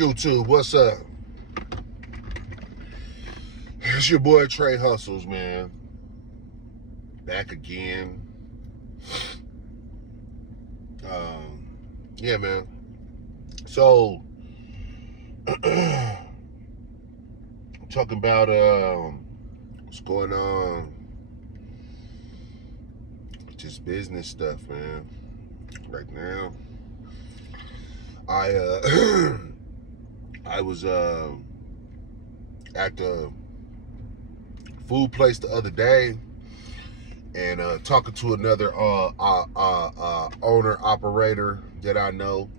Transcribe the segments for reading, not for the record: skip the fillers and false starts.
YouTube, what's up? It's your boy Trey Hustles, man. Back again. Yeah, man. So, I'm talking about what's going on. Just business stuff, man. Right now, I I was at the food place the other day and talking to another owner operator that I know.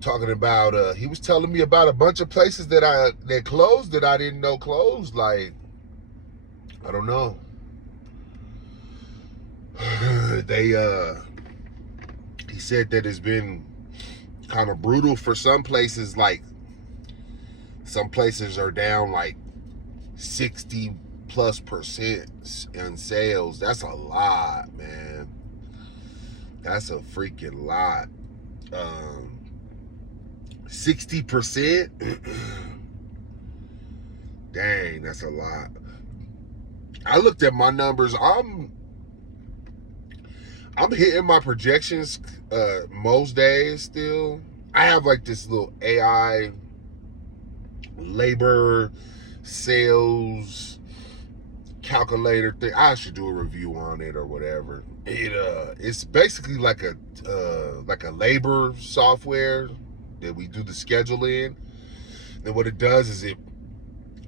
Talking about he was telling me about a bunch of places that closed that I didn't know closed. Like, I don't know. He said that it's been kind of brutal for some places. Like, some places are down like 60+% in sales. That's a lot, man. That's a freaking lot. 60%? Dang, that's a lot. I looked at my numbers. I'm hitting my projections most days still. I have like this little AI labor sales calculator thing. I should do a review on it or whatever. It's basically like a labor software that we do the schedule in. And what it does is it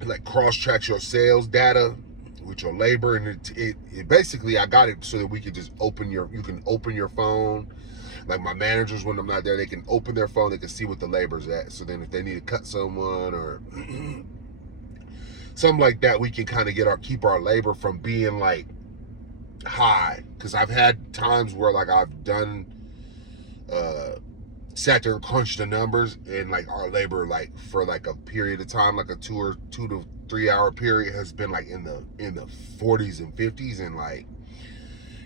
like cross tracks your sales data with your labor, and it basically, I got it so that we could just you can open your phone. Like, my managers, when I'm not there, they can open their phone, they can see what the labor's at. So then if they need to cut someone or something like that, we can kind of keep our labor from being like high. Because I've had times where like I've done sat there and crunched the numbers, and like our labor, like for like a period of time, like a 2 to 3 hour period, has been like in the 40s and 50s. And like,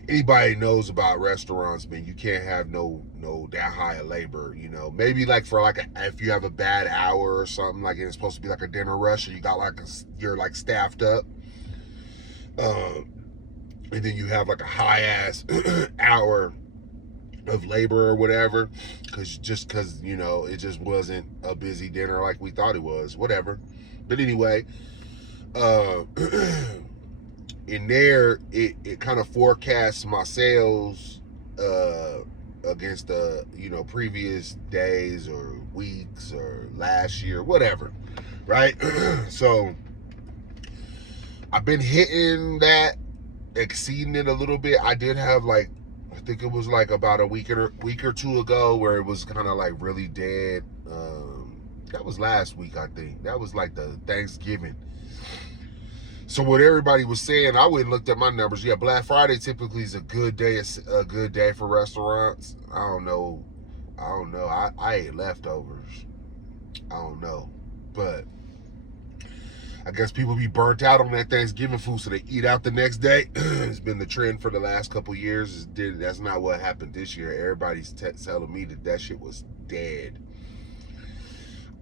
anybody knows about restaurants, man, you can't have no that high of labor. You know, maybe like for like if you have a bad hour or something, like, and it's supposed to be like a dinner rush, or you got like you're like staffed up, and then you have like a high ass hour of labor or whatever, because you know, it just wasn't a busy dinner like we thought it was, whatever. But anyway, in there, it kind of forecasts my sales against the previous days or weeks or last year, whatever, right? So I've been hitting that, exceeding it a little bit. I did have like, I think it was like about a week or two ago where it was kind of like really dead. That was last week, I think. That was like the Thanksgiving. So what everybody was saying, I went and looked at my numbers. Yeah, Black Friday typically is a good day for restaurants. I don't know. I ate leftovers. I don't know, but I guess people be burnt out on that Thanksgiving food, so they eat out the next day. It's been the trend for the last couple years. That's not what happened this year. Everybody's telling me that shit was dead.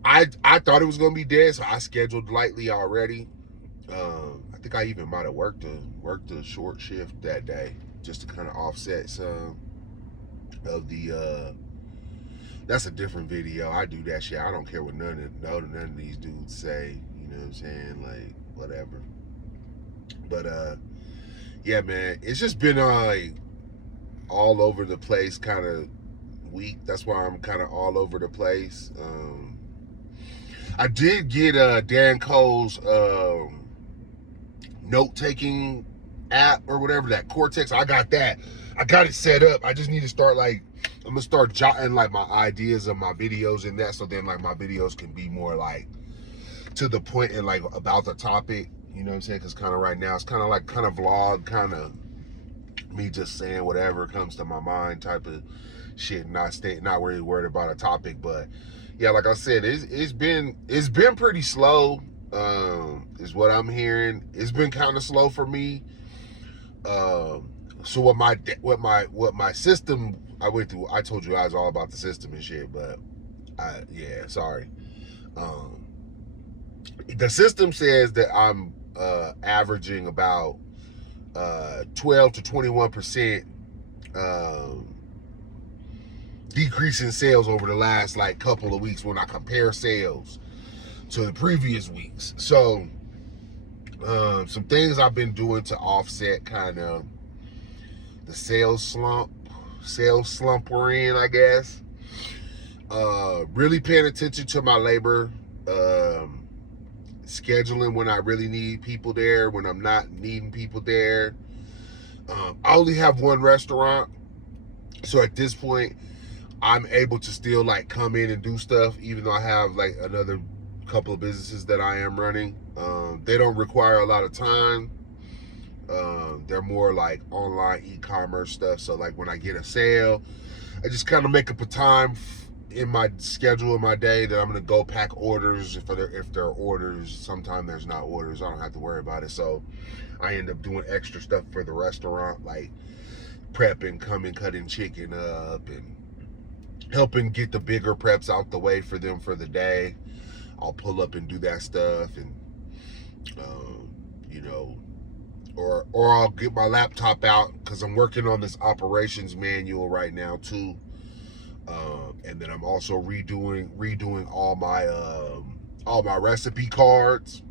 I thought it was gonna be dead, so I scheduled lightly already. I think I even might have worked a short shift that day just to kind of offset some of the. That's a different video. I do that shit. I don't care what none of these dudes say. You know what I'm saying? Like, whatever. But yeah, man, it's just been like all over the place kind of week. That's why I'm kind of all over the place. I did get Dan Cole's note-taking app or whatever, that Cortex. I got that. I got it set up. I just need to start, like, I'm gonna start jotting like my ideas of my videos in that, so then like my videos can be more like to the point and like about the topic. You know what I'm saying? Because kind of right now it's kind of vlog, kind of me just saying whatever comes to my mind type of shit, not really worried about a topic. But yeah, like I said, it's been pretty slow. Is what I'm hearing. It's been kind of slow for me. So what my system I went through, I told you I was all about the system and shit, but sorry. Um, the system says that I'm averaging about 12 to 21% decrease in sales over the last like couple of weeks when I compare sales to the previous weeks. So some things I've been doing to offset kind of the sales slump we're in, I guess. Really paying attention to my labor, scheduling when I really need people there, when I'm not needing people there. I only have one restaurant, so at this point I'm able to still like come in and do stuff, even though I have like another couple of businesses that I am running. They don't require a lot of time. They're more like online e-commerce stuff. So like when I get a sale, I just kind of make up a time in my schedule in my day that I'm gonna go pack orders. If there are orders, sometimes there's not orders, I don't have to worry about it. So I end up doing extra stuff for the restaurant, like prepping, coming, cutting chicken up, and helping get the bigger preps out the way for them for the day. I'll pull up and do that stuff, and you know, or I'll get my laptop out because I'm working on this operations manual right now too. And then I'm also redoing all my recipe cards.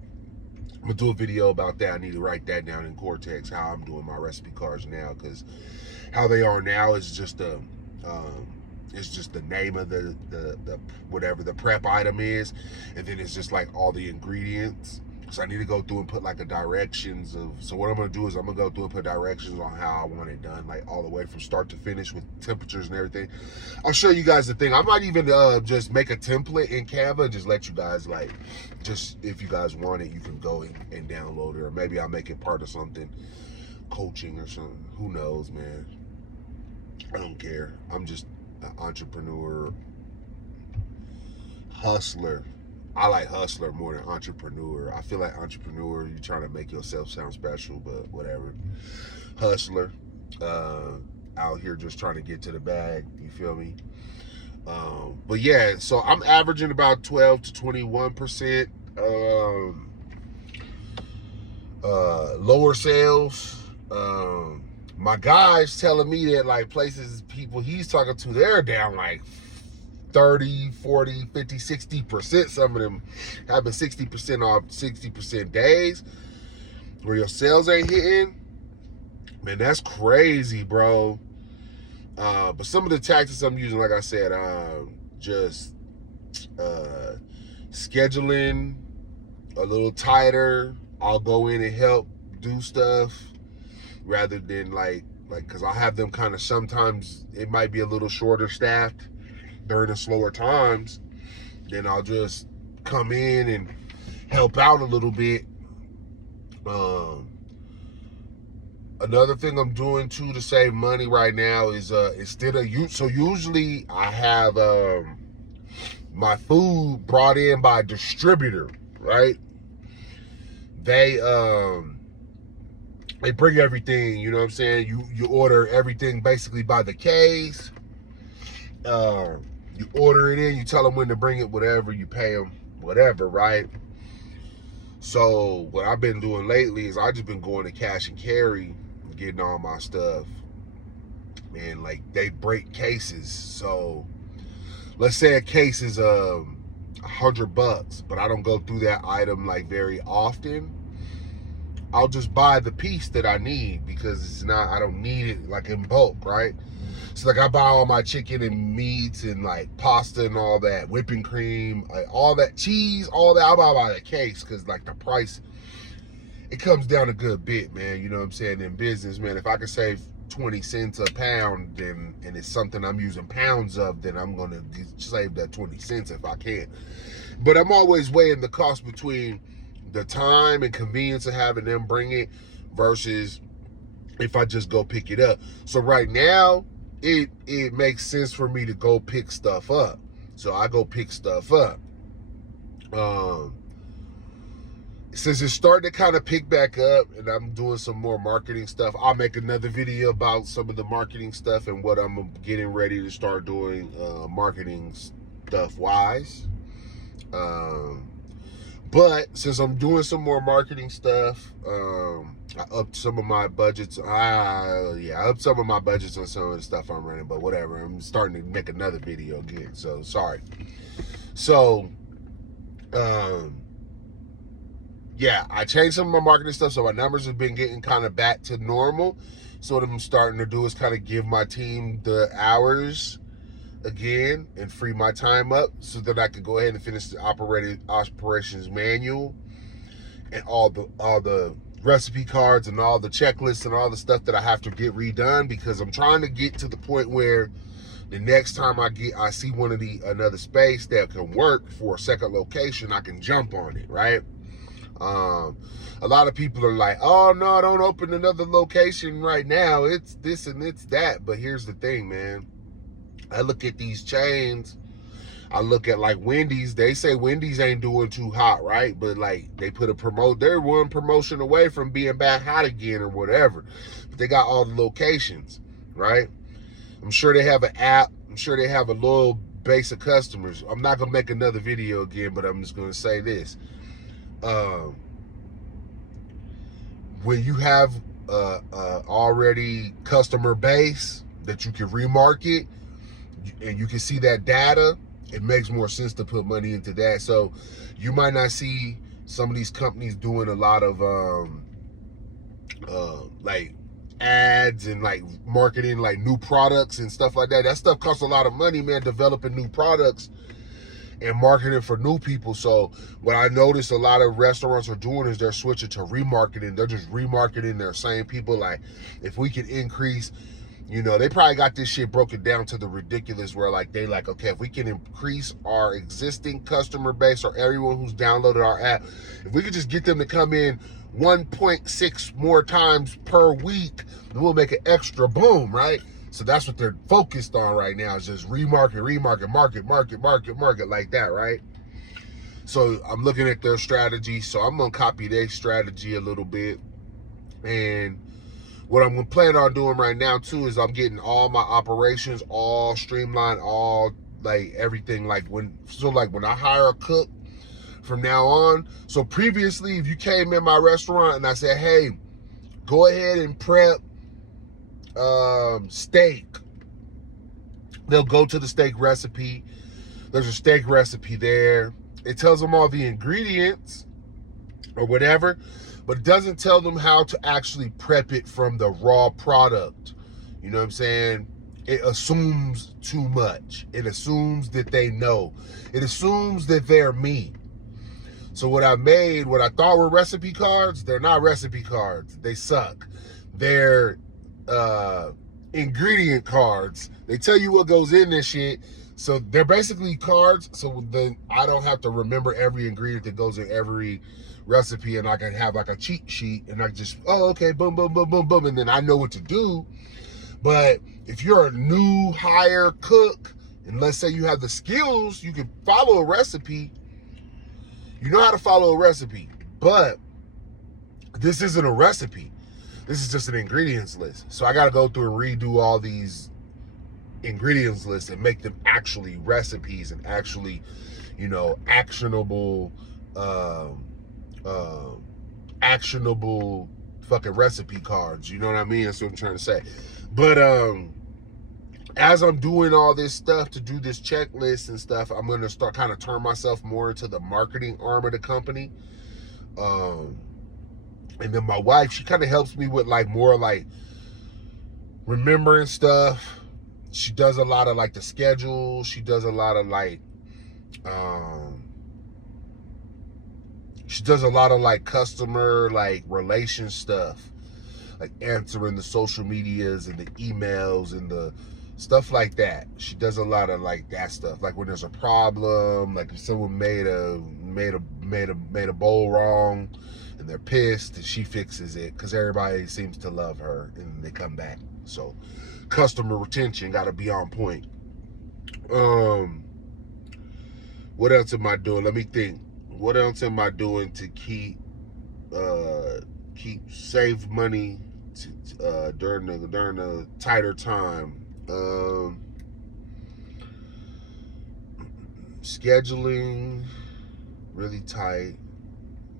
I'm gonna do a video about that. I need to write that down in Cortex, how I'm doing my recipe cards now, because how they are now is just the name of the whatever the prep item is, and then it's just like all the ingredients. So I need to go through and put like a directions of. So what I'm gonna do is I'm gonna go through and put directions on how I want it done, like all the way from start to finish with temperatures and everything. I'll show you guys the thing. I might even just make a template in Canva and just let you guys like, just if you guys want it, you can go and download it, or maybe I'll make it part of something, coaching or something. Who knows, man? I don't care. I'm just an entrepreneur, hustler. I like hustler more than entrepreneur. I feel like entrepreneur, you're trying to make yourself sound special, but whatever. Hustler, out here just trying to get to the bag. You feel me? But yeah, so I'm averaging about 12 to 21% lower sales. My guy's telling me that like places, people he's talking to, they're down like 30, 40, 50, 60%. Some of them having 60% off 60% days where your sales ain't hitting. Man, that's crazy, bro. But some of the tactics I'm using, like I said, just scheduling a little tighter. I'll go in and help do stuff rather than like because I'll have them kind of, sometimes it might be a little shorter staffed during the slower times. Then I'll just come in and help out a little bit. Another thing I'm doing too to save money right now is instead of usually I have my food brought in by a distributor, right? They bring everything, you know what I'm saying? You order everything basically by the case. You order it in, you tell them when to bring it, whatever, you pay them, whatever, right? So what I've been doing lately is I just been going to cash and carry, getting all my stuff, and like they break cases. So let's say a case is $100, but I don't go through that item like very often. I'll just buy the piece that I need because I don't need it like in bulk, right? So like I buy all my chicken and meats and like pasta and all that, whipping cream, like all that cheese, all that. I buy by the case because like the price, it comes down a good bit, man. You know what I'm saying? In business, man, if I can save 20 cents a pound, then, and it's something I'm using pounds of, then I'm gonna save that 20 cents if I can. But I'm always weighing the cost between the time and convenience of having them bring it versus if I just go pick it up. So right now, it makes sense for me to go pick stuff up. So I go pick stuff up. since it's starting to kind of pick back up and I'm doing some more marketing stuff, I'll make another video about some of the marketing stuff and what I'm getting ready to start doing marketing stuff wise. But since I'm doing some more marketing stuff, I upped some of my budgets. I upped some of my budgets on some of the stuff I'm running, but whatever. I'm starting to make another video again, so sorry. So, yeah, I changed some of my marketing stuff, so my numbers have been getting kind of back to normal. So what I'm starting to do is kind of give my team the hours again and free my time up so that I can go ahead and finish the operations manual and all the recipe cards and all the checklists and all the stuff that I have to get redone, because I'm trying to get to the point where the next time I see another space that can work for a second location, I can jump on it, right? A lot of people are like, oh no, don't open another location right now. It's this and it's that. But here's the thing, man. I look at these chains. I look at like Wendy's. They say Wendy's ain't doing too hot, right? But like they they're one promotion away from being back hot again or whatever. But they got all the locations, right? I'm sure they have an app. I'm sure they have a loyal base of customers. I'm not gonna make another video again, but I'm just gonna say this. When you have already customer base that you can remarket and you can see that data, it makes more sense to put money into that. So you might not see some of these companies doing a lot of like ads and like marketing like new products and stuff like that. That stuff costs a lot of money, man, developing new products and marketing for new people. So what I noticed a lot of restaurants are doing is they're switching to remarketing. They're just remarketing their same people. Like if we could increase, they probably got this shit broken down to the ridiculous where like they like, okay, if we can increase our existing customer base or everyone who's downloaded our app, if we could just get them to come in 1.6 more times per week, then we'll make an extra boom, right? So that's what they're focused on right now, is just remarket like that, right? So I'm looking at their strategy. So I'm going to copy their strategy a little bit. And what I'm going to plan on doing right now, too, is I'm getting all my operations all streamlined, all like everything. Like when I hire a cook from now on. So previously, if you came in my restaurant and I said, hey, go ahead and prep steak, they'll go to the steak recipe. There's a steak recipe there. It tells them all the ingredients or whatever, but it doesn't tell them how to actually prep it from the raw product. You know what I'm saying? It assumes too much. It assumes that they know. It assumes that they're me. So what I thought were recipe cards, they're not recipe cards. They suck. They're ingredient cards. They tell you what goes in this shit. So they're basically cards. So then I don't have to remember every ingredient that goes in every recipe, and I can have like a cheat sheet and I just, okay, boom, boom, boom, boom, boom, and then I know what to do. But if you're a new hire cook, and let's say you have the skills, you can follow a recipe. You know how to follow a recipe, but this isn't a recipe. This is just an ingredients list. So I got to go through and redo all these ingredients lists and make them actually recipes and actually, actionable fucking recipe cards. You know what I mean? That's what I'm trying to say. But as I'm doing all this stuff to do this checklist and stuff, I'm going to start kind of turn myself more into the marketing arm of the company. And then my wife, she kind of helps me with like more like remembering stuff. She does a lot of like the schedule. She does a lot of like, customer like relation stuff, like answering the social medias and the emails and the stuff like that. She does a lot of like that stuff. Like when there's a problem, like if someone made a bowl wrong and they're pissed, and she fixes it because everybody seems to love her and they come back. So customer retention got to be on point. What else am I doing? Let me think. What else am I doing to keep save money during the tighter time. Scheduling really tight,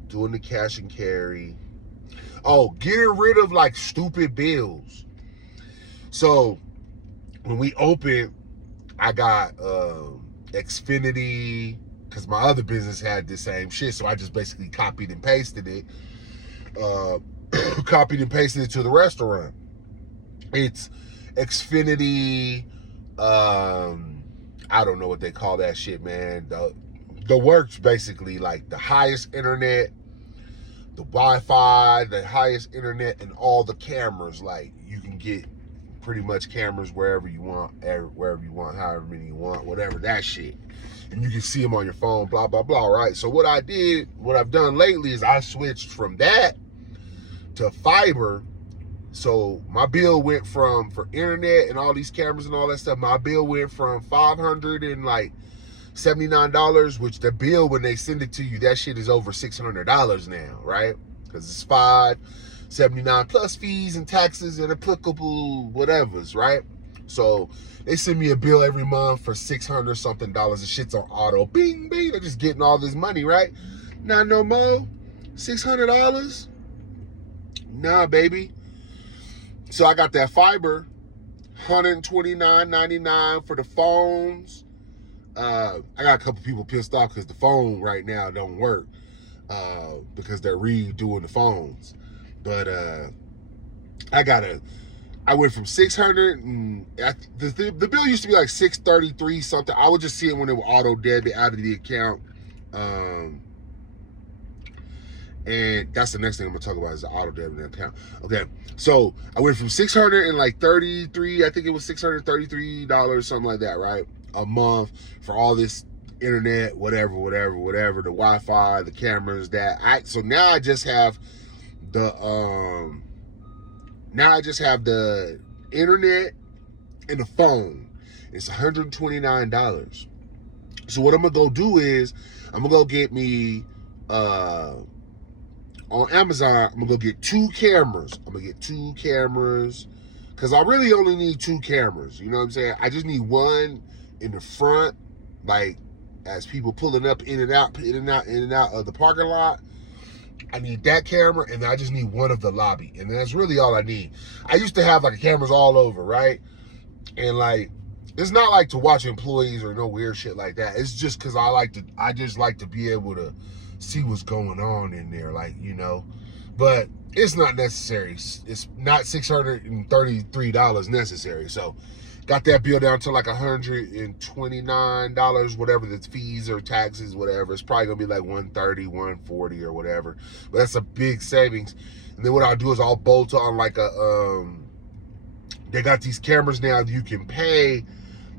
doing the cash and carry. Oh, getting rid of like stupid bills. So when we opened, I got Xfinity, because my other business had the same shit, so I just basically copied and pasted it. Copied and pasted it to the restaurant. It's Xfinity. I don't know what they call that shit, man. The works, basically, like the highest internet, the Wi-Fi, the highest internet, and all the cameras. Like, you can get pretty much cameras wherever you want, however many you want, whatever, that shit. And you can see them on your phone, blah, blah, blah, right? So what I've done lately is I switched from that to fiber. So my bill went from, for internet and all these cameras and all that stuff, my bill went from $579, which the bill, when they send it to you, that shit is over $600 now, right? Because it's $579 plus fees and taxes and applicable whatevers, right? So they send me a bill every month for $600 something. The shit's on auto. Bing, bing. They're just getting all this money, right? Not no more. $600? Nah, baby. So I got that fiber, $129.99 for the phones. I got a couple people pissed off because the phone right now don't work because they're redoing the phones. But I went from 600 and the bill used to be like 633 something. I would just see it when it would auto debit out of the account. And that's the next thing I'm gonna talk about is the auto debit account. Okay, so I went from 633, I think it was $633, something like that, right? A month for all this internet, whatever, the Wi-Fi, the cameras, so now I just have the internet and the phone. It's $129. So what I'm gonna go do is I'm gonna go get me on Amazon, I'm gonna go get 2 cameras. Because I really only need 2 cameras. You know what I'm saying? I just need one in the front, like as people pulling up in and out of the parking lot. I need that camera, and then I just need one of the lobby, and that's really all I need. I used to have like cameras all over, right? And like, it's not like to watch employees or no weird shit like that. It's just because I just like to be able to see what's going on in there, like, you know. But it's not necessary. It's not $633 necessary. So got that bill down to like $129, whatever the fees or taxes, whatever. It's probably gonna be like $130, $140 or whatever. But that's a big savings. And then what I'll do is I'll bolt on like they got these cameras now that you can pay,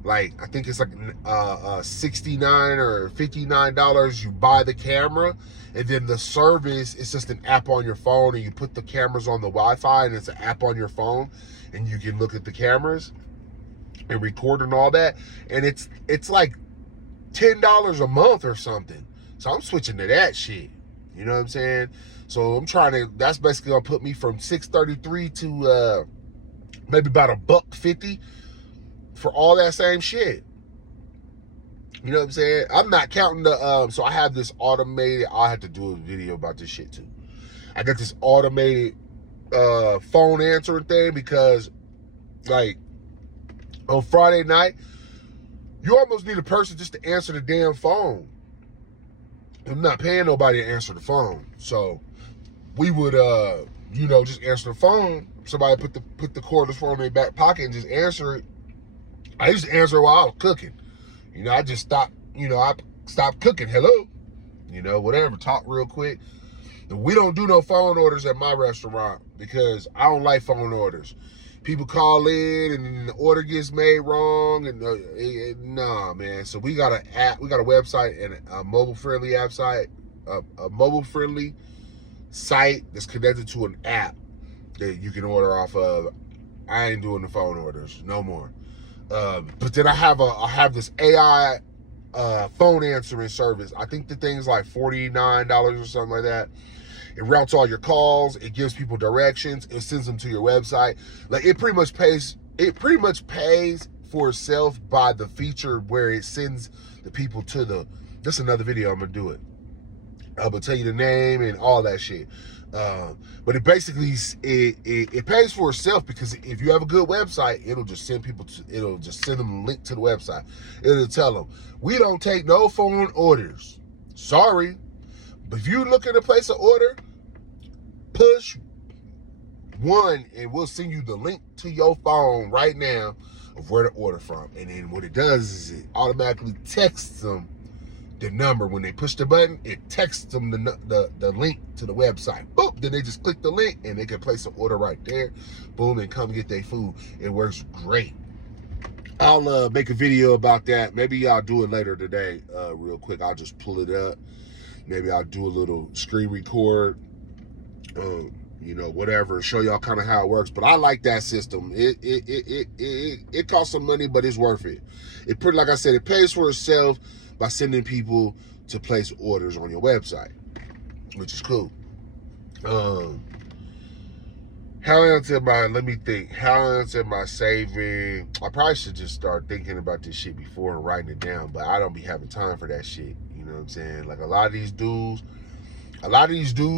like, I think it's like $69 or $59. You buy the camera, and then the service, it's just an app on your phone, and you put the cameras on the Wi-Fi, and it's an app on your phone, and you can look at the cameras and record and all that. And it's like $10 a month or something. So I'm switching to that shit. You know what I'm saying? So that's basically gonna put me from $633 to maybe about $150 for all that same shit. You know what I'm saying? I'm not counting the so I have this automated, I'll have to do a video about this shit too. I got this automated phone answering thing, because like on Friday night, you almost need a person just to answer the damn phone. I'm not paying nobody to answer the phone. So we would just answer the phone. Somebody put the cordless phone in their back pocket and just answer it. I used to answer while I was cooking. You know, I just stopped, I stopped cooking. Hello? Whatever, talk real quick. And we don't do no phone orders at my restaurant because I don't like phone orders. People call in and then the order gets made wrong, and nah, man. So we got an app, we got a website and a mobile-friendly app site, a mobile-friendly site that's connected to an app that you can order off of. I ain't doing the phone orders no more. But then I have this AI phone answering service. I think the thing's like $49 or something like that. It routes all your calls. It gives people directions. It sends them to your website. Like it pretty much pays. It pretty much pays for itself by the feature where it sends the people to the. That's another video. I'm gonna do it. I'm gonna tell you the name and all that shit. But it basically it pays for itself, because if you have a good website, it'll just send people to, it'll just send them a link to the website. It'll tell them, we don't take no phone orders. Sorry, but if you looking to place an order, push 1 and we'll send you the link to your phone right now of where to order from. And then what it does is it automatically texts them the number. When they push the button, it texts them the link to the website. Boom, then they just click the link and they can place an order right there. Boom, and come get their food. It works great. I'll make a video about that. Maybe I'll do it later today, real quick. I'll just pull it up. Maybe I'll do a little screen record, you know, whatever, show y'all kind of how it works. But I like that system. It costs some money, but it's worth it. It pretty, like I said, it pays for itself by sending people to place orders on your website, which is cool. How else am I, let me think, how else am I saving? I probably should just start thinking about this shit before and writing it down, but I don't be having time for that shit. You know what I'm saying? Like a lot of these dudes,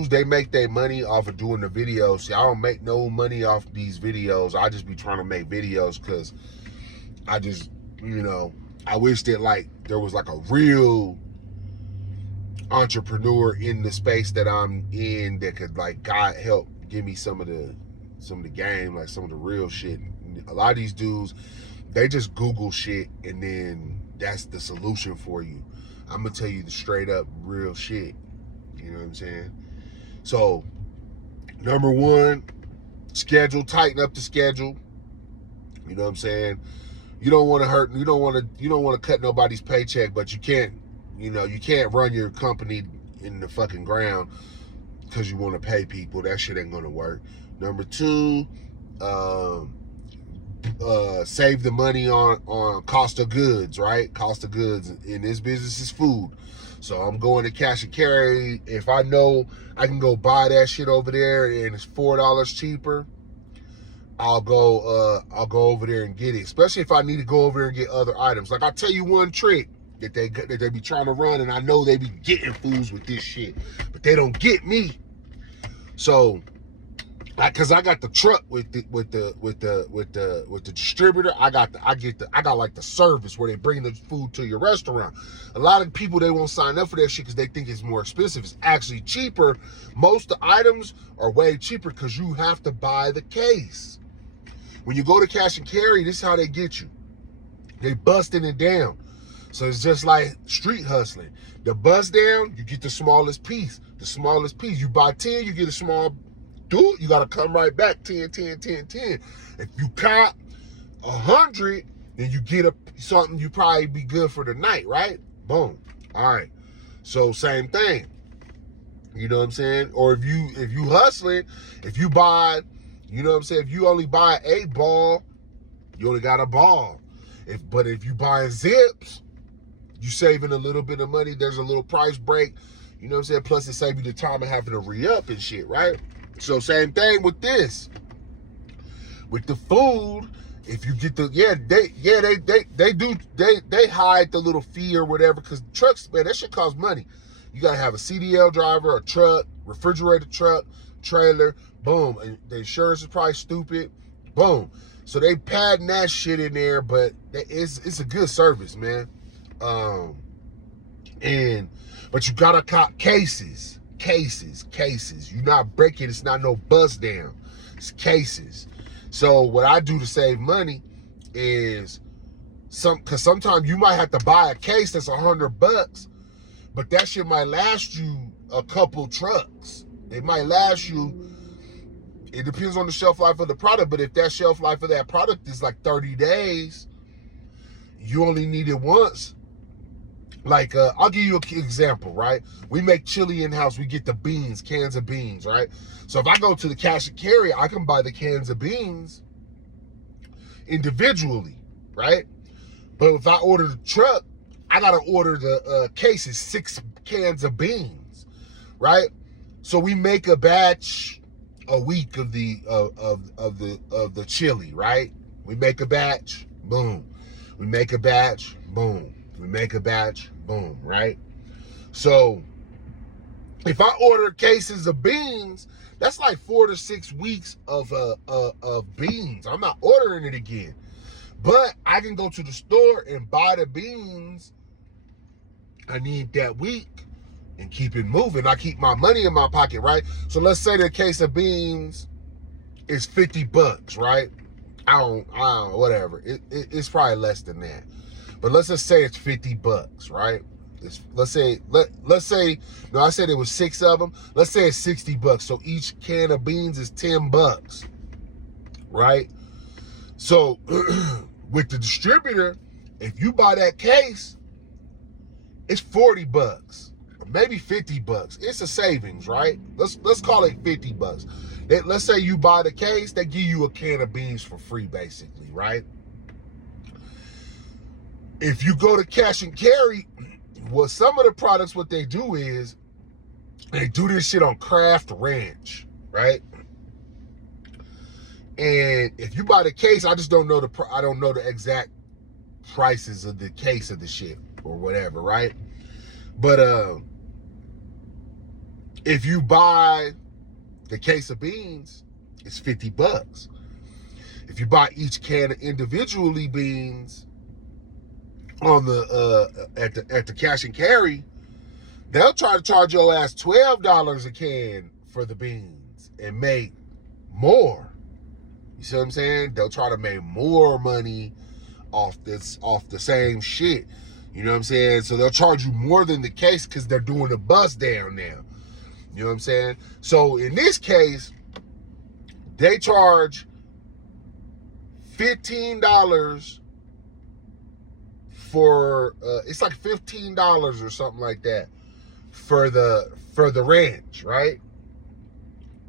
they make their money off of doing the videos. See, I don't make no money off these videos. I just be trying to make videos because I just, you know, I wish that like there was like a real entrepreneur in the space that I'm in that could like God help give me some of the game, like some of the real shit. A lot of these dudes, they just Google shit and then that's the solution for you. I'm gonna tell you the straight up real shit. You know what I'm saying? So, number 1, schedule, tighten up the schedule. You know what I'm saying? You don't want to hurt, you don't want to cut nobody's paycheck, but you can't, you know, you can't run your company in the fucking ground because you want to pay people. That shit ain't gonna work. Number 2, save the money on cost of goods, right? Cost of goods in this business is food. So I'm going to cash and carry. If I know I can go buy that shit over there and it's $4 cheaper, I'll go over there and get it. Especially if I need to go over there and get other items. Like I'll tell you one trick that they be trying to run, and I know they be getting fools with this shit, but they don't get me. So, cause I got the truck with the distributor. I got like the service where they bring the food to your restaurant. A lot of people, they won't sign up for that shit because they think it's more expensive. It's actually cheaper. Most of the items are way cheaper because you have to buy the case. When you go to cash and carry, this is how they get you. They busting it down. So it's just like street hustling. The bust down, you get the smallest piece. The smallest piece. You buy 10, you get a small. Dude, you gotta come right back 10, 10, 10, 10. If you cop 100, then you get something you probably be good for the night, right? Boom. All right. So same thing. You know what I'm saying? Or if you hustling, if you buy, you know what I'm saying, if you only buy a ball, you only got a ball. But if you buying zips, you saving a little bit of money. There's a little price break. You know what I'm saying? Plus it saves you the time of having to re-up and shit, right? So same thing with this. With the food, if you get they hide the little fee or whatever, because trucks, man, that shit costs money. You gotta have a CDL driver, a truck, refrigerator truck, trailer, boom. And the insurance is probably stupid, boom. So they padding that shit in there, but it's a good service, man. But you gotta cop cases. You're not breaking, it's not no bust down. It's cases. So what I do to save money is cause sometimes you might have to buy a case that's $100, but that shit might last you a couple trucks. It might last you, it depends on the shelf life of the product, but if that shelf life of that product is like 30 days, you only need it once. Like, I'll give you an example, right? We make chili in-house. We get the beans, cans of beans, right? So if I go to the cash and carry, I can buy the cans of beans individually, right? But if I order the truck, I got to order the cases, 6 cans of beans, right? So we make a batch a week of the chili, right? We make a batch, boom. We make a batch, boom. We make a batch, boom, right? So if I order cases of beans, that's like 4 to 6 weeks of beans. I'm not ordering it again. But I can go to the store and buy the beans I need that week and keep it moving. I keep my money in my pocket, right? So let's say the case of beans is $50, right? I don't whatever. It's probably less than that. But let's just say it's $50, right? Let's say no, I said it was 6 of them. Let's say it's $60. So each can of beans is $10, right? So with the distributor, if you buy that case, it's $40, maybe $50. It's a savings, right? Let's call it $50. Let's say you buy the case, they give you a can of beans for free, basically, right? If you go to cash and carry, well, some of the products, what they do is they do this shit on Craft Ranch, right? And if you buy the case, I just don't know the exact prices of the case of the shit or whatever, right? But if you buy the case of beans, it's $50. If you buy each can of individually beans on the at the cash and carry, they'll try to charge your ass $12 a can for the beans and make more. You see what I'm saying? They'll try to make more money off the same shit. You know what I'm saying? So they'll charge you more than the case because they're doing a bust down now. You know what I'm saying? So in this case, they charge $15 for it's like $15 or something like that for the ranch, right?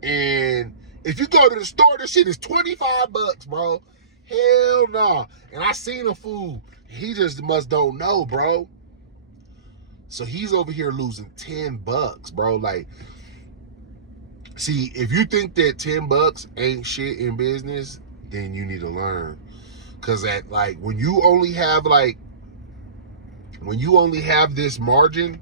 And if you go to the store, this shit is $25, bro. Hell no. And I seen a fool. He just must don't know, bro. So he's over here losing $10, bro. Like, see, if you think that $10 ain't shit in business, then you need to learn. Cause when you only have this margin,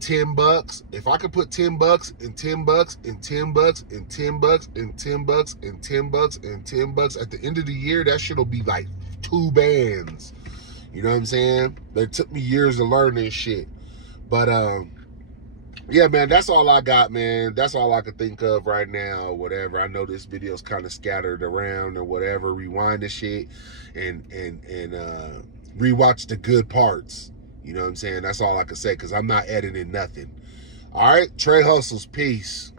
$10, if I could put $10 and $10 and $10 and $10 and $10 and $10 and $10 at the end of the year, that shit'll be like 2 bands. You know what I'm saying? It took me years to learn this shit. But yeah, man, that's all I got, man. That's all I could think of right now, whatever. I know this video's kind of scattered around or whatever. Rewind the shit and rewatch the good parts. You know what I'm saying? That's all I can say because I'm not editing nothing. All right, Trey Hustles, peace.